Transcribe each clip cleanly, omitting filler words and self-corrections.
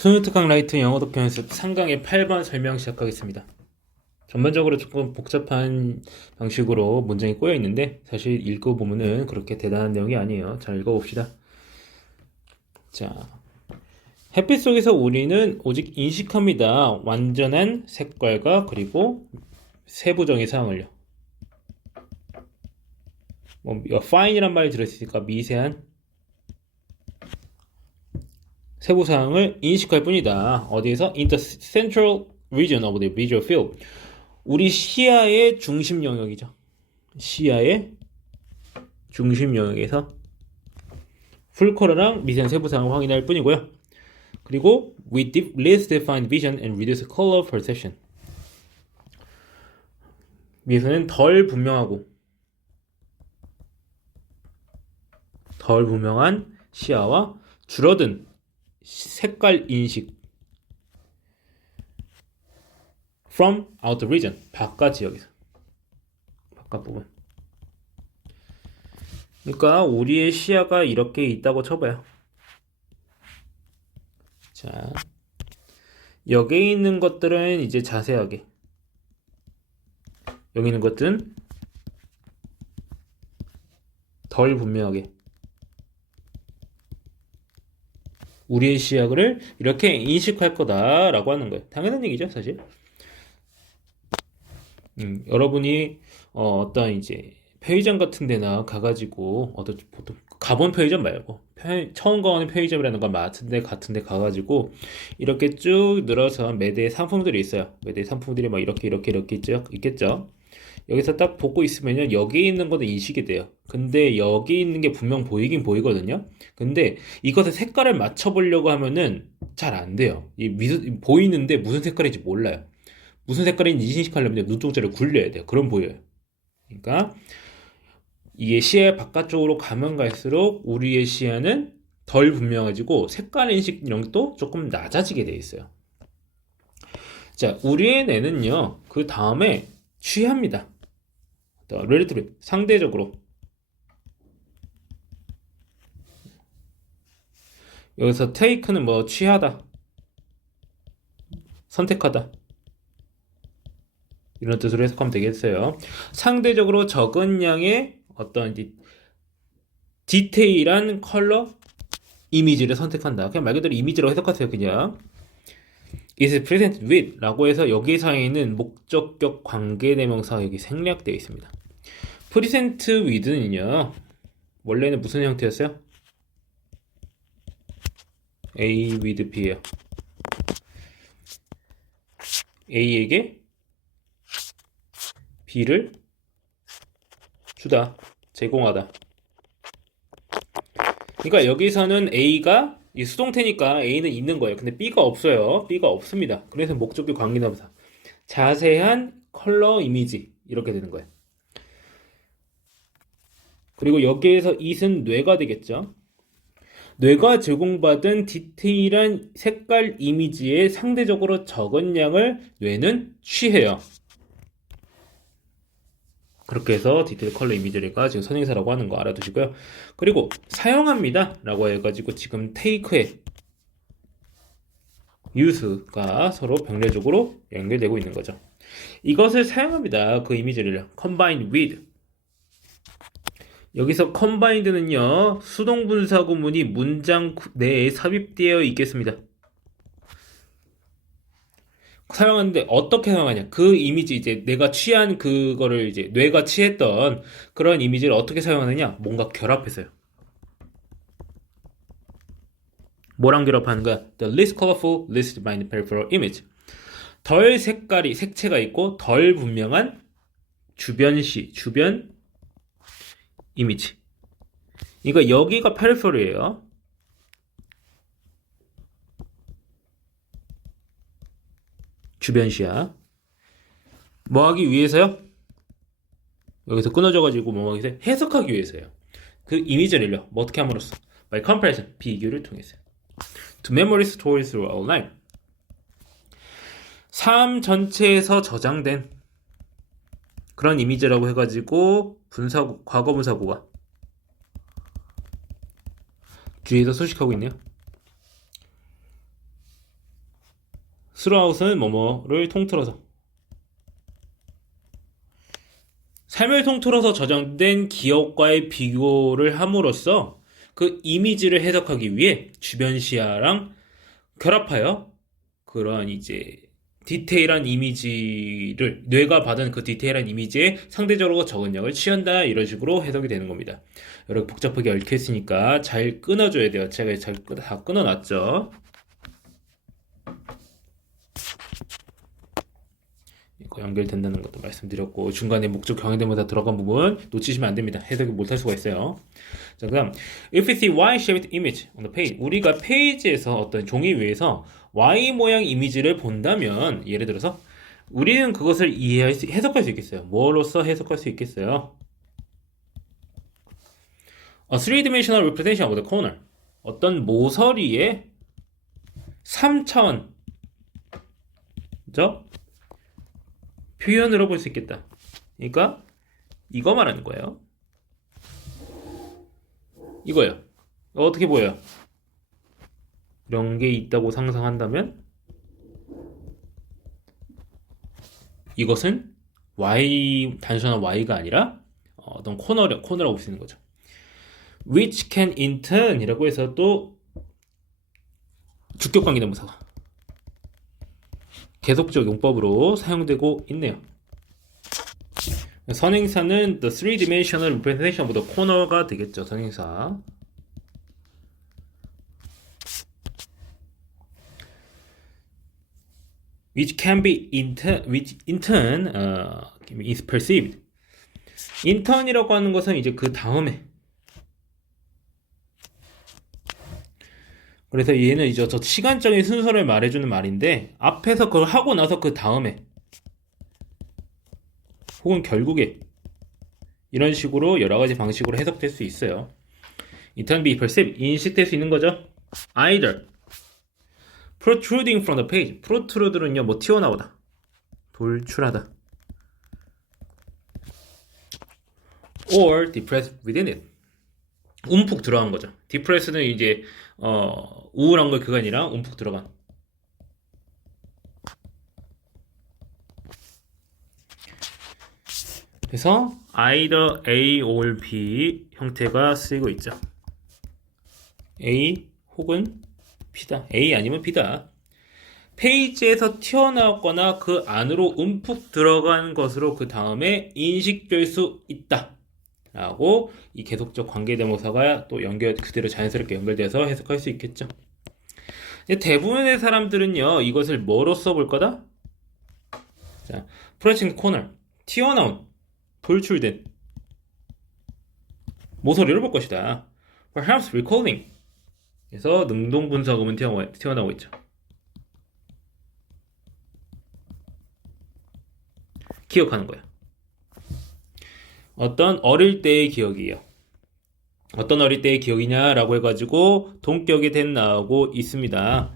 스무트강 라이트 영어 독해 연습 3강의 8번 설명 시작하겠습니다. 전반적으로 조금 복잡한 방식으로 문장이 꼬여 있는데 사실 읽어보면은 그렇게 대단한 내용이 아니에요. 잘 읽어봅시다. 자, 햇빛 속에서 우리는 오직 인식합니다. 완전한 색깔과 그리고 세부적인 사항을요. fine이란 말이 들었으니까 미세한 세부 사항을 인식할 뿐이다. 어디에서? In the central region of the visual field. 우리 시야의 중심 영역이죠. 시야의 중심 영역에서 풀컬러랑 미세한 세부 사항을 확인할 뿐이고요. 그리고 we least define vision and reduce color perception. 위에서는 덜 분명하고 덜 분명한 시야와 줄어든 색깔 인식 from outer region 바깥 지역에서 바깥 부분. 그러니까 우리의 시야가 이렇게 있다고 쳐봐요. 자, 여기에 있는 것들은 이제 자세하게, 여기 있는 것들은 덜 분명하게 우리의 시야를 이렇게 인식할 거다라고 하는 거예요. 당연한 얘기죠, 사실. 여러분이 어떤 이제 편의점 같은 데나 가가지고 보통 가본 편의점 말고 처음 가는 편의점이라는 건 같은 데 가가지고 이렇게 쭉 늘어서 매대 상품들이 있어요. 매대 상품들이 막 이렇게 있겠죠. 여기서 딱 보고 있으면요, 여기 있는 거는 인식이 돼요. 근데 여기 있는 게 분명 보이긴 보이거든요. 근데 이것의 색깔을 맞춰보려고 하면은 잘 안 돼요. 보이는데 무슨 색깔인지 몰라요. 무슨 색깔인지 인식하려면 눈동자를 굴려야 돼요. 그럼 보여요. 그러니까 이게 시야 바깥쪽으로 가면 갈수록 우리의 시야는 덜 분명해지고 색깔 인식 능력도 조금 낮아지게 돼 있어요. 자, 우리의 뇌는요, 그 다음에 취합니다. relatively, 상대적으로. 여기서 take는 뭐 취하다, 선택하다 이런 뜻으로 해석하면 되겠어요. 상대적으로 적은 양의 어떤 디테일한 컬러 이미지를 선택한다. 그냥 말 그대로 이미지로 해석하세요. 그냥 is presented with 라고 해서 여기서에는 목적격 관계대명사 여기 생략되어 있습니다. present with는요, 원래는 무슨 형태였어요? A with B예요. A에게 B를 주다, 제공하다. 그러니까 여기서는 A가 이 수동태니까 A는 있는 거예요. 근데 B가 없어요. B가 없습니다. 그래서 목적격 관계대명사 자세한 컬러 이미지 이렇게 되는 거예요. 그리고 여기에서 it은 뇌가 되겠죠. 뇌가 제공받은 디테일한 색깔 이미지의 상대적으로 적은 양을 뇌는 취해요. 그렇게 해서 디테일 컬러 이미지가 지금 선행사라고 하는 거 알아두시고요. 그리고 사용합니다 라고 해가지고 지금 take의 use가 서로 병렬적으로 연결되고 있는 거죠. 이것을 사용합니다. 그 이미지를 combine with. 여기서 combined는요, 수동분사 구문이 문장 내에 삽입되어 있겠습니다. 사용하는데 어떻게 사용하냐? 그 이미지 이제 내가 취한 그거를 이제 뇌가 취했던 그런 이미지를 어떻게 사용하느냐? 뭔가 결합해서요. 뭐랑 결합하는 거야? The least colorful, least defined peripheral image. 덜 색깔이 색채가 있고 덜 분명한 주변 이미지. 이거 여기가 peripheral이에요. 주변 시야. 뭐 하기 위해서요? 여기서 끊어져가지고 뭐 하기 위해서? 해석하기 위해서요. 그 이미지를요, 뭐 어떻게 함으로써? By comparison, 비교를 통해서요. To memory stored through our life. 삶 전체에서 저장된 그런 이미지라고 해가지고 과거 분사구가 뒤에서 소식하고 있네요. throughout은 뭐뭐를 통틀어서. 삶을 통틀어서 저장된 기억과의 비교를 함으로써 그 이미지를 해석하기 위해 주변 시야랑 결합하여 그러한 이제 디테일한 이미지를 뇌가 받은 그 디테일한 이미지에 상대적으로 적은 양을 취한다 이런 식으로 해석이 되는 겁니다. 여러 복잡하게 얽혀 있으니까 잘 끊어줘야 돼요. 제가 다 끊어놨죠. 이거 연결된다는 것도 말씀드렸고 중간에 목적 경향대명사 들어간 부분 놓치시면 안 됩니다. 해석을 못할 수가 있어요. 자, 그다음 if we see Y-shaped image on the page 우리가 페이지에서 어떤 종이 위에서 Y 모양 이미지를 본다면 예를 들어서 우리는 그것을 해석할 수 있겠어요. 뭐로써 해석할 수 있겠어요? A three-dimensional representation of the corner 어떤 모서리의 3차원 그죠? 표현으로 볼 수 있겠다. 그러니까 이거 말하는 거예요. 이거요. 어떻게 보여요? 이런 게 있다고 상상한다면 이것은 Y 단순한 Y가 아니라 어떤 코너라고 볼 수 있는 거죠. Which can in turn이라고 해서 또 주격관계대명사가 계속적 용법으로 사용되고 있네요. 선행사는 the three-dimensional representation of the corner가 되겠죠. 선행사. which can be which in turn is perceived. in turn이라고 하는 것은 이제 그 다음에. 그래서 얘는 이제 저 시간적인 순서를 말해주는 말인데 앞에서 그걸 하고 나서 그 다음에 혹은 결국에 이런 식으로 여러 가지 방식으로 해석될 수 있어요. It can be perceived. 인식될 수 있는 거죠. Either protruding from the page. protrude는요, 뭐 튀어나오다, 돌출하다. Or depressed within it. 움푹 들어간 거죠. depressed는 이제 우울한 걸 그가 아니라 움푹 들어간. 그래서 either A or B 형태가 쓰이고 있죠. A 혹은 B다. A 아니면 B다. 페이지에서 튀어나왔거나 그 안으로 움푹 들어간 것으로 그 다음에 인식될 수 있다. 라고 이 계속적 관계대명사가 또 그대로 자연스럽게 연결돼서 해석할 수 있겠죠. 대부분의 사람들은요, 이것을 뭐로 써볼 거다? 자, 프레칭 코너, 튀어나온, 돌출된 모서리를 볼 것이다. Perhaps recalling. 그래서 능동분사구문 튀어나오고 있죠. 기억하는 거야. 어떤 어릴 때의 기억이에요. 어떤 어릴 때의 기억이냐라고 해가지고 동격이 나오고 있습니다.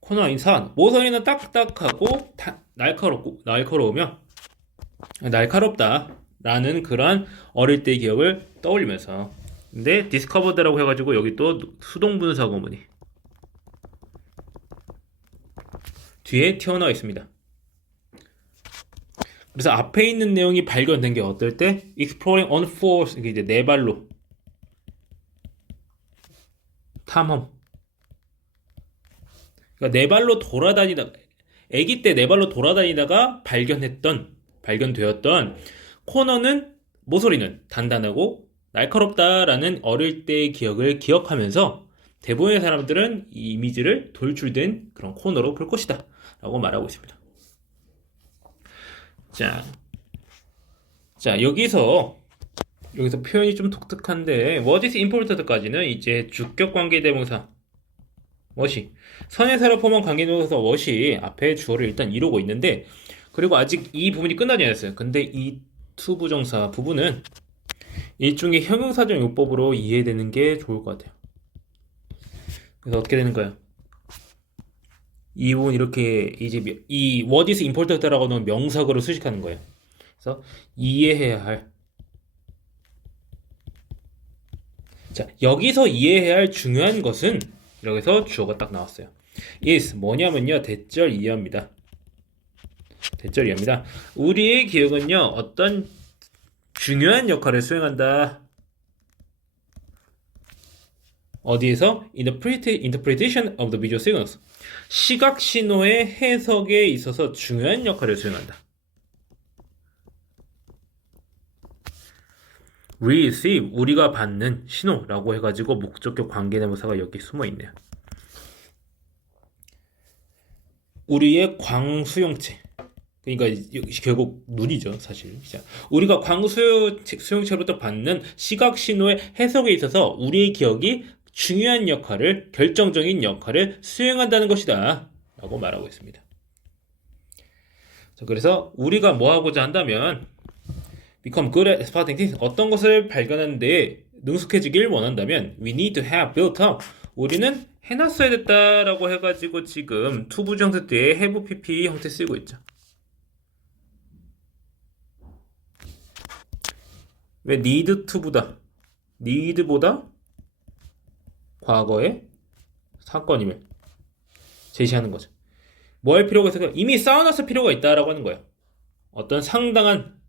코너 인산 모서리는 딱딱하고 날카로우며 날카롭다라는 그런 어릴 때의 기억을 떠올리면서 근데 discovered라고 해가지고 여기 또 수동분사 구문이 뒤에 튀어나와 있습니다. 그래서 앞에 있는 내용이 발견된 게 어떨 때? exploring on fours, 이게 이제 네 발로 탐험. 그러니까 네 발로 아기 때 네 발로 돌아다니다가 발견되었던 코너는 모서리는 단단하고 날카롭다라는 어릴 때의 기억을 기억하면서 대부분의 사람들은 이 이미지를 돌출된 그런 코너로 볼 것이다 라고 말하고 있습니다. 자, 여기서 표현이 좀 독특한데 what is important까지는 이제 주격 관계대명사 what이 선행사로 포함한 관계대명사 what이 앞에 주어를 일단 이루고 있는데 그리고 아직 이 부분이 끝나지 않았어요. 근데 이 투부정사 부분은 일종의 형용사적 용법으로 이해되는 게 좋을 것 같아요. 그래서 어떻게 되는 거예요? 이 부분 이렇게 이제 이 what is important라고 하는 명사구로 수식하는 거예요. 그래서 이해해야 할. 자, 여기서 이해해야 할 중요한 것은 이렇게 해서 주어가 딱 나왔어요. is 뭐냐면요. 대절 이해합니다. 대절 이해합니다. 우리의 기억은요. 어떤 중요한 역할을 수행한다. 어디에서? Interpretation of the visual signals. 시각 신호의 해석에 있어서 중요한 역할을 수행한다. receive, 우리가 받는 신호라고 해가지고 목적격 관계대명사가 여기 숨어있네요. 우리의 광수용체. 그러니까 결국 눈이죠, 사실. 우리가 광수용체로부터 받는 시각 신호의 해석에 있어서 우리의 기억이 중요한 역할을, 결정적인 역할을 수행한다는 것이다 라고 말하고 있습니다. 자, 그래서 우리가 뭐 하고자 한다면 become good at spotting things, 어떤 것을 발견하는 데 능숙해지길 원한다면 we need to have built up, 우리는 해놨어야 됐다라고 해가지고 지금 투부주 형태 뒤에 have pp 형태 쓰고 있죠. 왜 need to보다 need보다 과거의 사건임을 제시하는 거죠. 뭐 할 필요가 있을까요? 이미 쌓아놨을 필요가 있다라고 하는 거예요. 어떤 상당한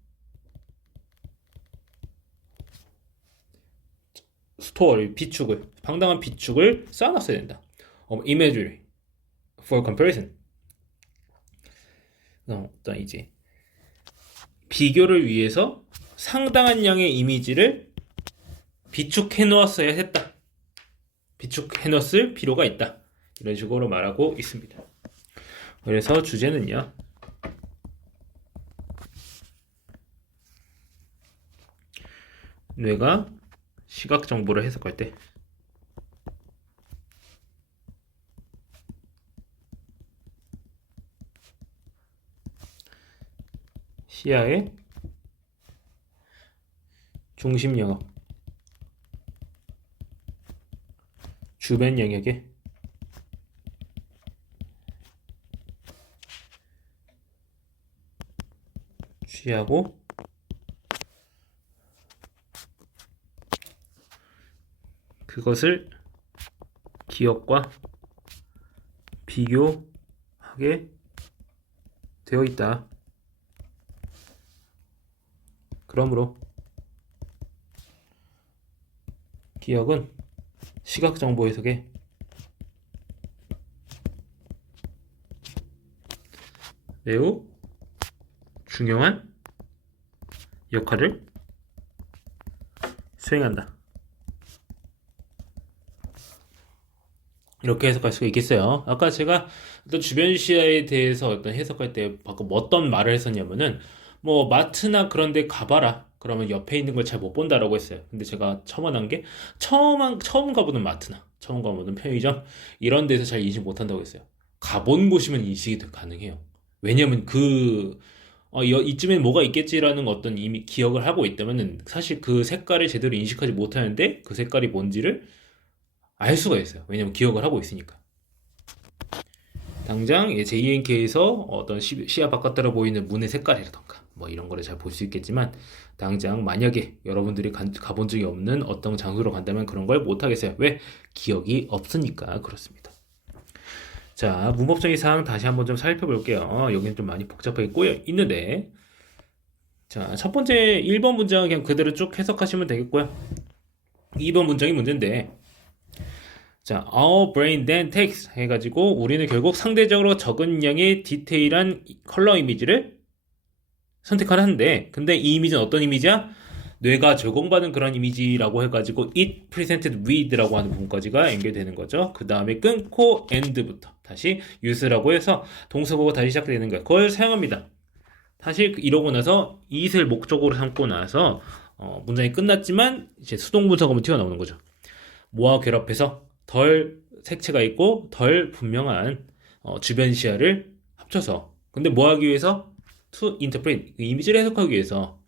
비축을, 상당한 비축을 쌓아놨어야 된다. imagery for comparison. 어떤 이제 비교를 위해서 상당한 양의 이미지를 비축해 놓았어야 했다. 비축해 놓았을 필요가 있다. 이런 식으로 말하고 있습니다. 그래서 주제는요. 뇌가 시각 정보를 해석할 때 시야의 중심 영역, 주변 영역에 취하고 그것을 기억과 비교하게 되어 있다. 그러므로 기억은 시각 정보 해석에 매우 중요한 역할을 수행한다. 이렇게 해석할 수가 있겠어요. 아까 제가 어떤 주변 시야에 대해서 어떤 해석할 때 방금 어떤 말을 했었냐면은 뭐 마트나 그런 데 가봐라. 그러면 옆에 있는 걸 잘 못 본다라고 했어요. 근데 제가 첨언한 게 처음 가보는 마트나 처음 가보는 편의점 이런 데서 잘 인식 못 한다고 했어요. 가본 곳이면 인식이 가능해요. 왜냐면 이쯤엔 뭐가 있겠지라는 어떤 이미 기억을 하고 있다면은 사실 그 색깔을 제대로 인식하지 못하는데 그 색깔이 뭔지를 알 수가 있어요. 왜냐면 기억을 하고 있으니까. 당장 JNK에서 어떤 시야 바깥으로 보이는 문의 색깔이라던가 뭐 이런 거를 잘 볼 수 있겠지만 당장 만약에 여러분들이 가본 적이 없는 어떤 장소로 간다면 그런 걸 못 하겠어요. 왜? 기억이 없으니까 그렇습니다. 자, 문법적인 사항 다시 한번 좀 살펴볼게요. 여기는 좀 많이 복잡하게 꼬여 있는데 자, 첫 번째 1번 문장 그냥 그대로 쭉 해석하시면 되겠고요. 2번 문장이 문제인데 자, our brain then takes 해가지고 우리는 결국 상대적으로 적은 양의 디테일한 컬러 이미지를 선택하는데 근데 이 이미지는 어떤 이미지야? 뇌가 제공받은 그런 이미지라고 해가지고 it presented with라고 하는 부분까지가 연결되는 거죠. 그 다음에 끊고 and부터 다시 use라고 해서 동사보고 다시 시작되는 거예요. 그걸 사용합니다. 다시 이러고 나서 it을 목적으로 삼고 나서 문장이 끝났지만 이제 수동분사구문 튀어나오는 거죠. 뭐와 결합해서 덜 색채가 있고 덜 분명한 주변 시야를 합쳐서 근데 뭐 하기 위해서? to interpret 이미지를 해석하기 위해서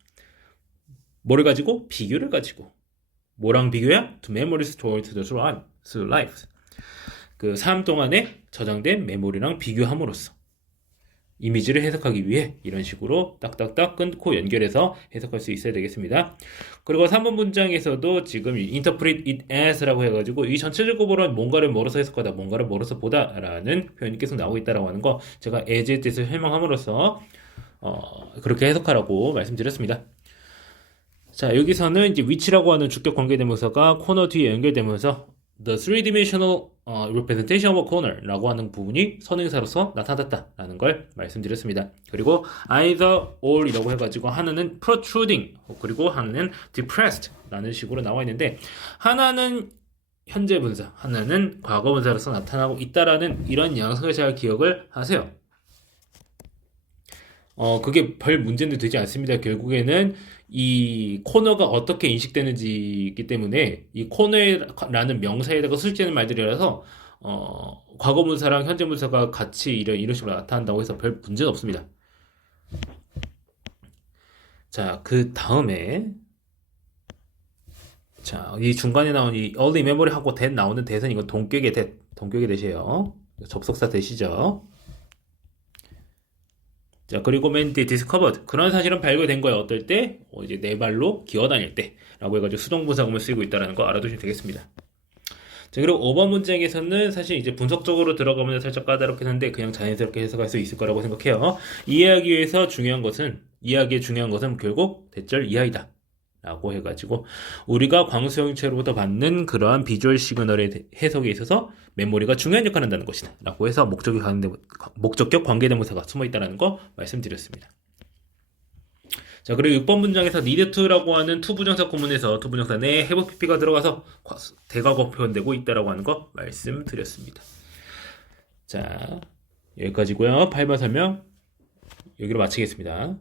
뭐를 가지고? 비교를 가지고 뭐랑 비교야? to memory stored to the life 그 삶 동안에 저장된 메모리랑 비교함으로써 이미지를 해석하기 위해 이런 식으로 딱딱딱 끊고 연결해서 해석할 수 있어야 되겠습니다. 그리고 3번 문장에서도 지금 interpret it as라고 해가지고 이 전체적으로 뭔가를 멀어서 해석하다, 뭔가를 멀어서 보다라는 표현이 계속 나오고 있다라고 하는 거 제가 as의 뜻을 설명함으로써 그렇게 해석하라고 말씀드렸습니다. 자, 여기서는 이제 which라고 하는 주격 관계대명사가 코너 뒤에 연결되면서 the three-dimensional representation of a corner라고 하는 부분이 선행사로서 나타났다라는 걸 말씀드렸습니다. 그리고 either or이라고 해가지고 하나는 protruding 그리고 하나는 depressed라는 식으로 나와 있는데 하나는 현재 분사, 하나는 과거 분사로서 나타나고 있다라는 이런 양상을 잘 기억을 하세요. 그게 별 문제는 되지 않습니다. 결국에는 이 코너가 어떻게 인식되는지이기 때문에 이 코너라는 명사에다가 술지는 말들이라서 과거 문사랑 현재 문사가 같이 이런 식으로 나타난다고 해서 별 문제는 없습니다. 자, 그 다음에 자, 이 중간에 나온 이 early memory 하고 that 나오는 that은 이건 동격의 that이에요. 접속사 that이죠. 자, 그리고 맨 뒤에 discovered. 그런 사실은 발견된 거예요. 어떨 때? 이제 네 발로 기어다닐 때. 라고 해가지고 수동분사구문을 쓰고 있다는 거 알아두시면 되겠습니다. 자, 그리고 5번 문장에서는 사실 이제 분석적으로 들어가면 살짝 까다롭긴 한데 그냥 자연스럽게 해석할 수 있을 거라고 생각해요. 이해하기의 중요한 것은 결국 대절 이하이다. 라고 해가지고 우리가 광수형체로부터 받는 그러한 비주얼 시그널의 해석에 있어서 메모리가 중요한 역할을 한다는 것이다 라고 해서 목적격 관계대명사가 숨어있다는 거 말씀드렸습니다. 자, 그리고 6번 문장에서 need to라고 하는 투부정사 구문에서 투부정사 내에 have pp가 들어가서 대과거 표현되고 있다라고 하는 거 말씀드렸습니다. 자, 여기까지고요. 8번 설명 여기로 마치겠습니다.